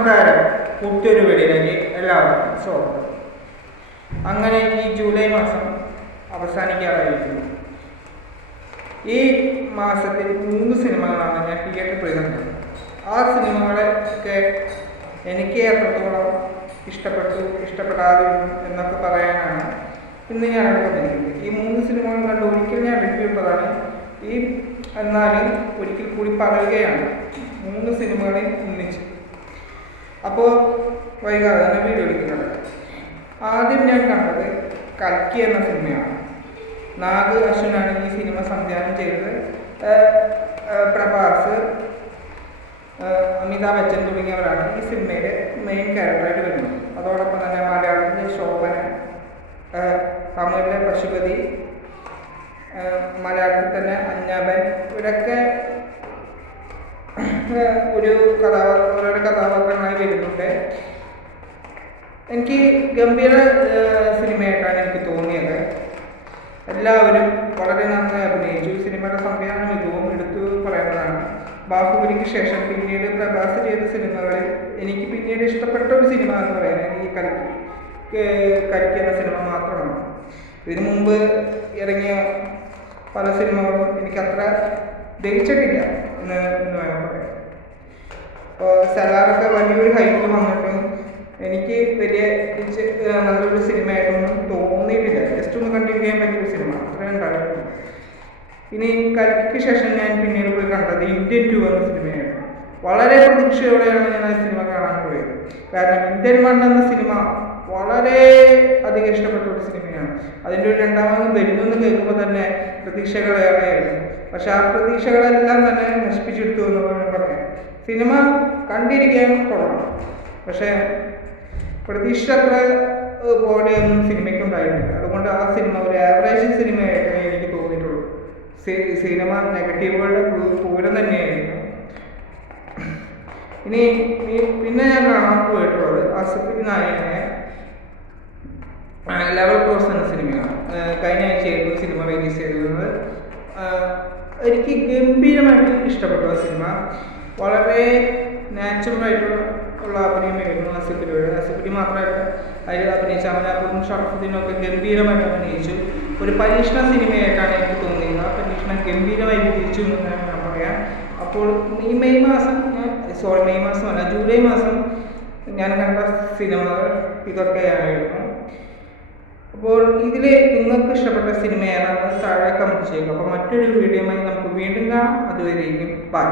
നമസ്കാരം. പുതിയൊരു വീഡിയോയിലേക്ക് എല്ലാവർക്കും സ്വാഗതം. അങ്ങനെ ഈ ജൂലൈ മാസം അവസാനിക്കാറായിരിക്കുന്നു. ഈ മാസത്തിൽ 3 സിനിമകളാണ് ഞാൻ തിയേറ്ററിൽ പോയി കണ്ടത്. ആ സിനിമകളൊക്കെ എനിക്ക് എത്രത്തോളം ഇഷ്ടപ്പെടാതിരുന്നു എന്നൊക്കെ പറയാനാണ് ഇന്ന് ഞാൻ വന്നിരിക്കുന്നത്. ഈ 3 സിനിമകൾ കണ്ട് ഒരിക്കൽ ഞാൻ റിവ്യൂ ഇട്ടതാണ്. എന്നാലും ഒരിക്കൽ കൂടി പറയുകയാണ് 3 സിനിമകളിൽ ഒന്നിച്ച്. അപ്പോൾ വൈകാതെ തന്നെ വീഡിയോ എടുക്കുന്നത്. ആദ്യം ഞാൻ കണ്ടത് കൽക്കി എന്ന സിനിമയാണ്. നാഗ് അശ്വിനാണ് ഈ സിനിമ സംവിധാനം ചെയ്തത്. പ്രഭാസ്, അമിതാഭ് ബച്ചൻ തുടങ്ങിയവരാണ് ഈ സിനിമയിലെ മെയിൻ ക്യാരക്ടറായിട്ട് വരുന്നത്. അതോടൊപ്പം തന്നെ മലയാളത്തിലെ ശോഭന, തമിഴിലെ പശുപതി, മലയാളത്തിൽ തന്നെ അഞ്ഞാബൻ, ഇവരൊക്കെ ഓരോരോ കഥാപാത്രങ്ങളായി വരുന്നുണ്ട്. എനിക്ക് ഗംഭീര സിനിമയായിട്ടാണ് എനിക്ക് തോന്നിയത്. എല്ലാവരും വളരെ നന്നായി അഭിനയിച്ചു. സിനിമയുടെ സംവിധാനം മികവും എടുത്തു പറയുന്നതാണ്. ബാഹുബലിക്ക് ശേഷം പിന്നീട് പ്രഭാസ് ചെയ്ത സിനിമകളിൽ എനിക്ക് പിന്നീട് ഇഷ്ടപ്പെട്ട ഒരു സിനിമ എന്ന് പറയുന്നത് ഈ കൽക്കി എന്ന സിനിമ മാത്രമാണ്. ഇതിനു മുമ്പ് ഇറങ്ങിയ പല സിനിമകളും എനിക്കത്ര ദഹിച്ചിട്ടില്ല എന്ന് വേണം പറയാം. അപ്പോൾ സലാറൊക്കെ വലിയൊരു ഹൈപ്പ് വന്നിട്ടും എനിക്ക് വലിയ നല്ലൊരു സിനിമയായിട്ടൊന്നും തോന്നിയിട്ടില്ല. ജസ്റ്റ് ഒന്ന് കണ്ടിന്യൂ ചെയ്യാൻ പറ്റിയൊരു സിനിമ അത്രയും ഉണ്ടായിരുന്നു. ഇനി കൽക്കിക്ക് ശേഷം ഞാൻ പിന്നീട് പോയി കണ്ടത് ഇന്ത്യൻ 2 എന്ന സിനിമയാണ്. വളരെ പ്രതീക്ഷയോടെയാണ് ഞാൻ ആ സിനിമ കാണാൻ പോയത്. കാരണം ഇന്ത്യൻ 1 എന്ന സിനിമ വളരെ അധികം ഇഷ്ടപ്പെട്ട ഒരു സിനിമയാണ്. അതിൻ്റെ ഒരു രണ്ടാമത് വരുന്നെന്ന് കേൾക്കുമ്പോൾ തന്നെ പ്രതീക്ഷകളേറെയായിരുന്നു. പക്ഷെ ആ പ്രതീക്ഷകളെല്ലാം തന്നെ നശിപ്പിച്ചെടുത്തു എന്ന് പറയാം. സിനിമ കണ്ടിരിക്കാൻ കൊള്ളാം, പക്ഷേ പ്രതീക്ഷ അത്ര ബോഡിയൊന്നും സിനിമയ്ക്കുണ്ടായിരുന്നില്ല. അതുകൊണ്ട് ആ സിനിമ ഒരു ആവറേജ് സിനിമയായിട്ടേ എനിക്ക് തോന്നിയിട്ടുള്ളൂ. സിനിമ നെഗറ്റീവുകളുടെ പൂരം തന്നെയായിരുന്നു. ഇനി പിന്നെ ഞാൻ കാണാൻ പോയിട്ടുള്ളത് ആസിഫ് നായകനെ ലെവൽ ക്രോസ് എന്ന സിനിമയാണ്. കഴിഞ്ഞ ആഴ്ചയായിരുന്നു സിനിമ റിലീസ് ചെയ്തിരുന്നത്. എനിക്ക് ഗംഭീരമായിട്ട് ഇഷ്ടപ്പെട്ടു ആ സിനിമ. വളരെ നാച്ചുറലായിട്ടുള്ള അഭിനയമായിരുന്നു ആസിഫലി മാത്രമായിട്ട് അതിൽ അഭിനയിച്ച അമലാപുരം ഷറഫുദ്ദീനും ഒക്കെ ഗംഭീരമായിട്ട് അഭിനയിച്ചു. ഒരു പരീക്ഷണ സിനിമയായിട്ടാണ് എനിക്ക് തോന്നിയത്. ആ പരീക്ഷണം ഗംഭീരമായി വിജയിച്ചു എന്ന് ഞാൻ പറയാം. അപ്പോൾ ഈ ജൂലൈ മാസം ഞാൻ കണ്ട സിനിമകൾ ഇതൊക്കെയായിരുന്നു. അപ്പോൾ ഇതിൽ നിങ്ങൾക്ക് ഇഷ്ടപ്പെട്ട സിനിമ ഏതാണെന്ന് താഴെ കമൻറ്റ് ചെയ്യുക. അപ്പോൾ മറ്റൊരു വീഡിയോയുമായി നമുക്ക് വീണ്ടും കാണാം. അതുവരെയും ബൈ.